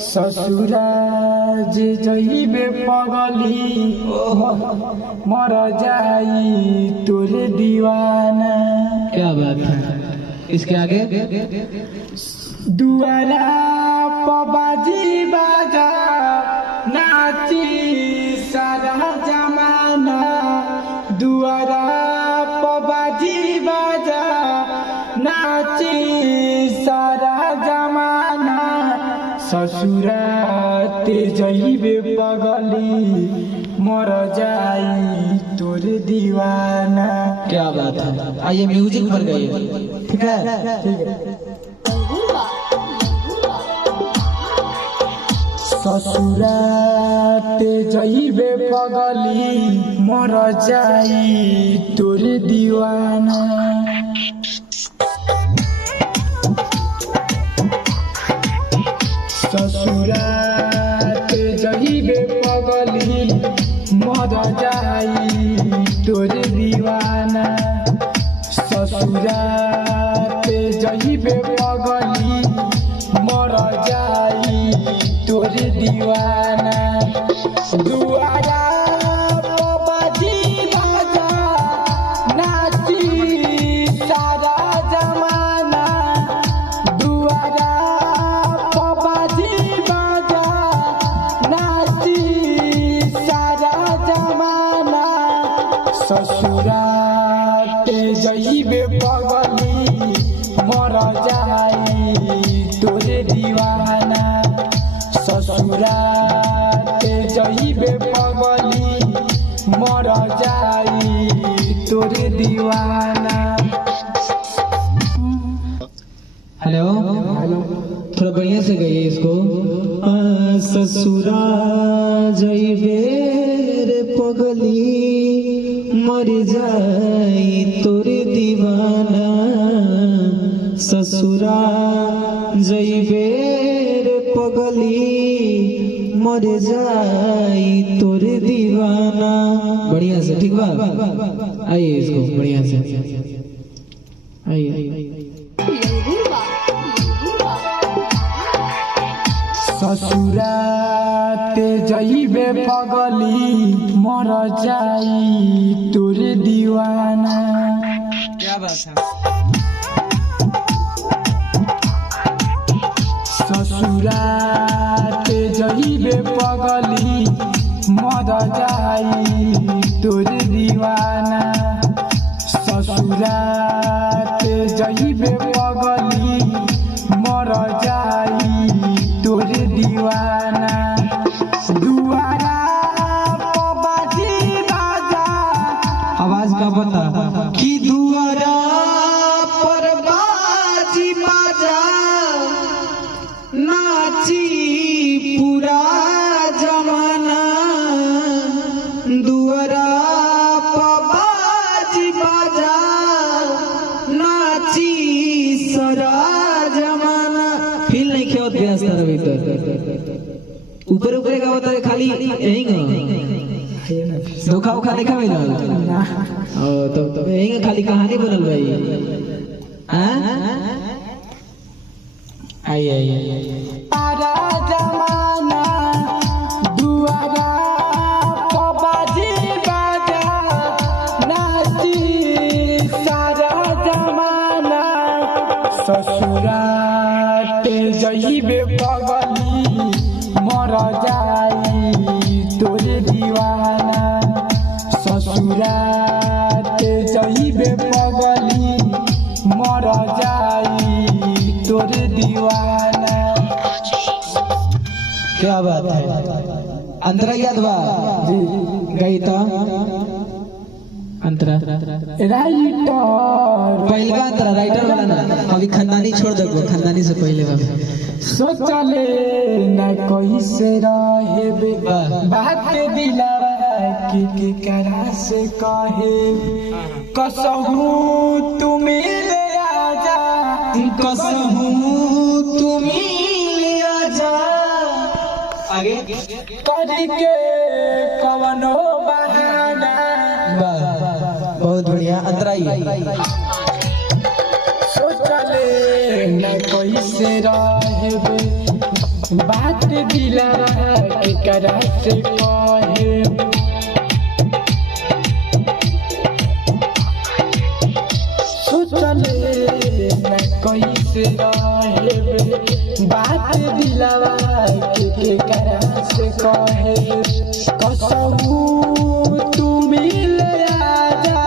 ससुराज जइबे पगली मर जाई तोरे दीवाना। क्या बात है, इसके आगे दुआरा पबाजी बाजा नाची सारा जमाना। दुआरा पबाजी बाजा नाची सारा जमाना। ससुराते जइबे पगली मर जाई तोरे दीवाना। क्या बात है, आइए म्यूजिक पर गइए। ठीक है, ठीक है। ससुराते जइबे पगली मर जाई तोरे दीवाना। ससुराते जइबे पगली मर जाई तोरे दीवाना। ससुराते जइबे पगली मर जाई तोरे दीवाना। दुआरा पबाजी बाजा नाची सारा जमाना। दुआरा पबाजी बाजा नाची सारा जमाना। ससुराते जइबे पगली मर जाई तोरे दीवाना। ससुराते जइबे पगली मर जाई तोरे दीवाना। हेलो हेलो, थोड़ा बढ़िया से गइए इसको। ससुरा जइबे रे पगली मर जाई तोरे दीवाना। ससुरा जइबे रे पगली मर जाई तोरे दीवाना। बढ़िया से, ठीक बा, आइए इसको बढ़िया से, आइए। ससुराते जइबे पगली मर जाई तोरे दीवाना। क्या बात है। ससुराते जइबे पगली मर जाई तोरे दीवाना। ससुराते जइबे पगली मर जाई तोरे दीवाना। दुआरा पबाजी बाजा, आवाज का पता कि दुआरा पर बाजी बाजा नाची पूरा जमाना। दुआरा पबाजी बाजा नाची सारा जमाना। फील नहीं खेवत गैस तारा भीतर ऊपर ऊपर का बता खाली यही का धोखा उखा देखा मिला। ओ तब यही का खाली कहानी बनल भाई। हां, आइए सारा जमाना। दुआरा पबाजी बाजा नाची सारा जमाना। ससुराते जइबे पगली मर जाई तोरे दीवाना। ससुराते जइबे पगली मर जाई तोरे दीवाना। क्या बात है। अंतरा याद बा जी गई तो अंतरा राइटर पहले का अंतरा राइटर वाला ना, अभी खानदानी छोड़ दो, खानदानी से पहले का सोचले न कैसे रहेबे बात दिलावा के करा से कहे। कसहू तुम ले आजा, कसहू तुम ले आजा। आगे करके कवनो बहाना। बहुत बढ़िया अंतरा सोचले न कैसे रहेबे बात दिलावा के करा से कहे सोचले न कैसे रहे बात दिलावा के करा से कहे कसमू तू मिले आजा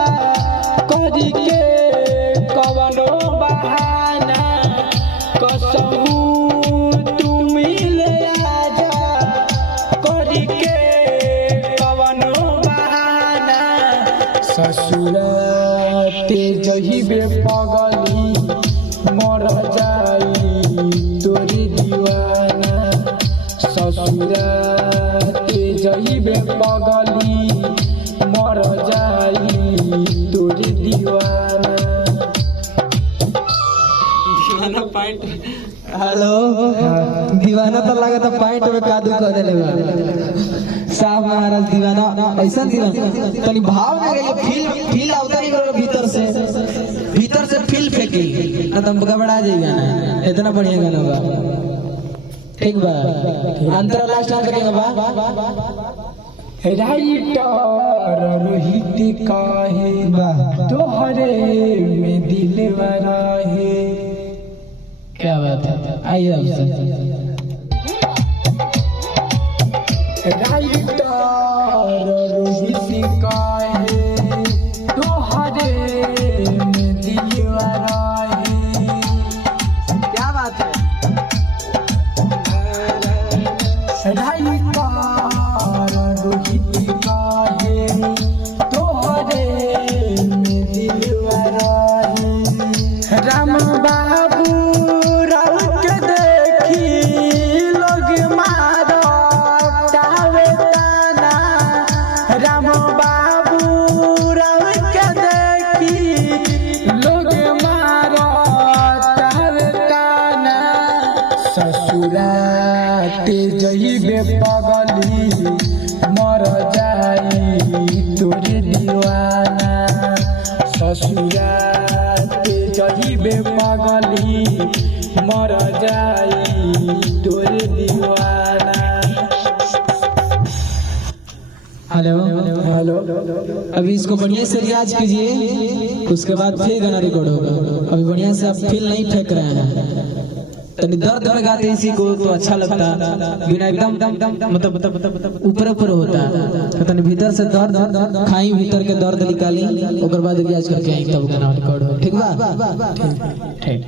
करी के कवनो बहाना कसमू तू मिले आजा करी के कवनो बहाना ससुरा ते जहिबे पगली मर जाई तोरी दीवाना ससुरा ते जहिबे पगली मर जाई तोरी दीवाना। दीवाना पॉइंट हेलो दीवाना तो लगा था पॉइंट में कादू कर देले बा साहब महाराज दीवाना ऐसा दीवाना तनी भाव में गई फील आवता नहीं करो भीतर से फील फेंकी ना तुम घबरा जाएगा ना इतना बढ़िया गाना बा ठीक बा अंतरा लास्ट ना करेंगे बा राइटर रोहित काहे तोहरे में दिलवा है क्या बात है आइए आपसे राइटर रोहित काहे तोहरे में दिलवा है क्या बात है राइटर रोहित काहे तोहरे में दिलवा है राम बाबू राव के देखी लोग मारो तावे ताना राम बाबू राव के देखी लोग मारो तावे ताना ससुरा ते जइबे पगली मर जाई तोरे दीवाना ससुरा ते जइबे पगली मर जाई तोरे दीवाना। हेलो हेलो अभी इसको बढ़िया से रियाज कीजिए उसके बाद फिर गाना रिकॉर्ड होगा अभी बढ़िया से आप फील नहीं फेंक रहे हैं तनी दर्द में गाते इसी को तो अच्छा लगता बिना एकदम मतलब ऊपर ऊपर होता तो तनी भीतर से दर्द खाई भीतर के दर्द निकाली ओकर बाद रियाज करके आई तब गाना रिकॉर्ड हो ठीक बा ठीक